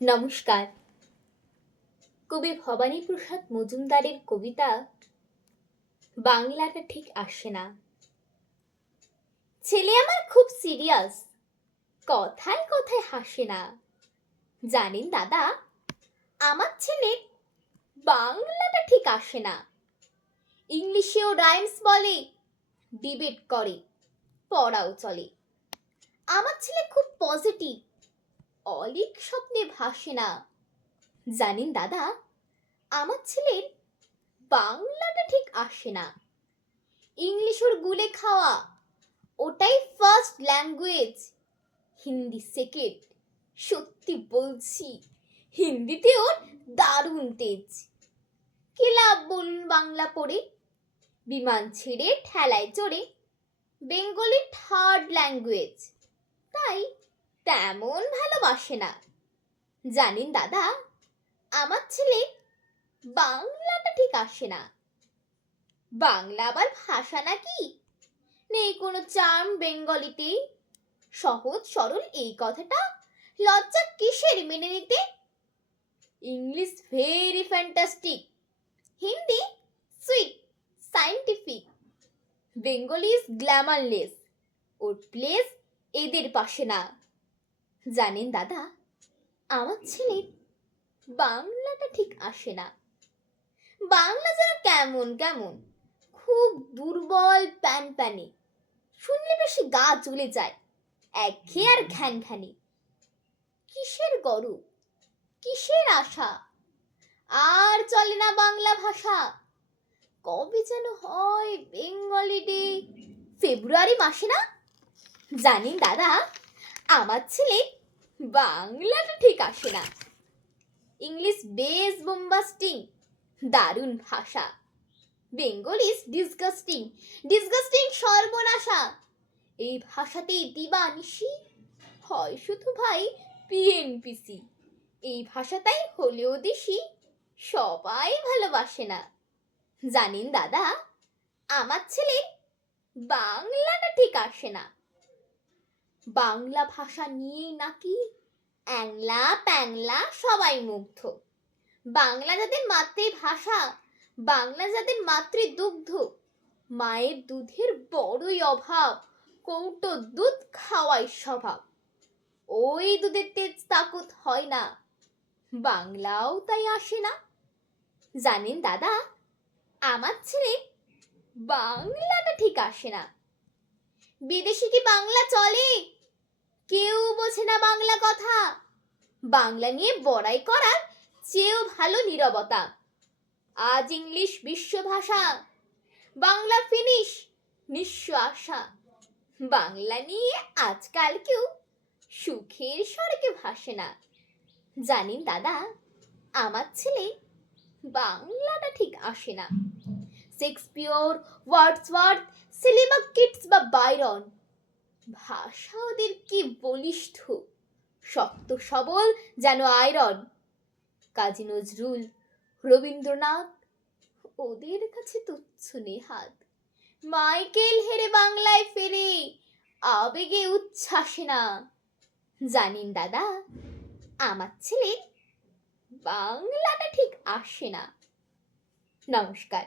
নমস্কার। কবি ভবানী প্রসাদ মজুমদারের কবিতা, বাংলাটা ঠিক আসে না। ছেলে আমার খুব সিরিয়াস কথায় কথায় হাসে না। জানেন দাদা, আমার ছেলে বাংলাটা ঠিক আসে না। ইংলিশেও রাইমস বলে ডিবেট করে, পড়াও চলে। আমার ছেলে খুব পজিটিভ অলিক স্বপ্নে ভাসে না। জানেন দাদা, আমার ছেলের বাংলাটা ঠিক আসে না। ইংলিশ ওর গুলে খাওয়া। ওটাই ফার্স্ট ল্যাঙ্গুয়েজ হিন্দি সেকেন্ড সত্যি বলছি, হিন্দিতে ওর দারুণ তেজ। কি লাভ বলুন বাংলা পড়ে? বিমান ছেড়ে, ঠেলায় চড়ে। বেঙ্গলি থার্ড ল্যাঙ্গুয়েজ তাই তেমন ভালোবাসে না। জানেন দাদা, আমার ছেলে বাংলাটা ঠিক আসে না। বাংলা আবার ভাষা নাকি? নেই কোনো চার্ম বেঙ্গলিতে? সহজ সরল এই কথাটা লজ্জা কিসের মেনে নিতে? English very fantastic, Hindi sweet, scientific Bengali is glamourless, or place এদের পাশে না। জানেন দাদা, আমার ছেলের বাংলাটা ঠিক আসে না। বাংলা যেন কেমন কেমন? খুব দুর্বল, প্যান প্যানে। শুনলে বেশি গা চলে যায়। একঘেয়ে আর ঘ্যান ঘ্যানি। কিসের গরু? কিসের আশা? আর চলে না বাংলা ভাষা। কবে যেন হয় বেঙ্গলি ডে। ফেব্রুয়ারি মাসে না? জানেন দাদা আমার ছেলে বাংলাটা ঠিক আসে না। ইংলিশ বেশ বোম্বাস্টিং দারুণ ভাষা। বেঙ্গলিস ডিসগাস্টিং ডিসগাস্টিং সর্বনাশা। এই ভাষাতেই দিবানিশি হয় শুধু ভাই পিএনপিসি এই ভাষাটাই হলেও দিশি, সবাই ভালোবাসে না। জানেন দাদা, আমার ছেলে বাংলাটা ঠিক আসে না। বাংলা ভাষা নিয়েই নাকি অ্যাংলা প্যাংলা সবাই মুগ্ধ। বাংলা যাদের মাতৃভাষা, বাংলা যাদের মাতৃদুগ্ধ, মায়ের দুধের বড়ই অভাব, কৌটো দুধ খাওয়াই স্বভাব। ওই দুধের তেজ তাকুত হয় না, বাংলাও তাই আসে না। জানেন দাদা, আমার ছেলে বাংলাটা ঠিক আসে না। বিদেশি কি বাংলা চলে? কেউ বোঝে না বাংলা কথা। বাংলা নিয়ে বড়াই করার চেয়েও ভালো নীরবতা। আজ ইংলিশ বিশ্ব ভাষা, বাংলা ফিনিশ নিঃস্ব আশা। বাংলা নিয়ে আজকাল কেউ সুখের স্বর্গে ভাসে না। জানেন দাদা, আমার ছেলে বাংলাটা ঠিক আসে না। শেক্সপিয়র, ওয়ার্ডসওয়ার্থ সিলেবা কিটস বা বাইরন। ভাষা ওদের কি বলিষ্ঠ? শক্ত সবল যেন আয়রন। কাজী নজরুল, রবীন্দ্রনাথ, ওদের কাছে তুচ্ছ নেহাত। মাইকেল হেরে বাংলায় ফেরে, আবেগে উচ্ছ্বাসে না। জানেন দাদা, আমার ছেলে বাংলাটা ঠিক আসে না। নমস্কার।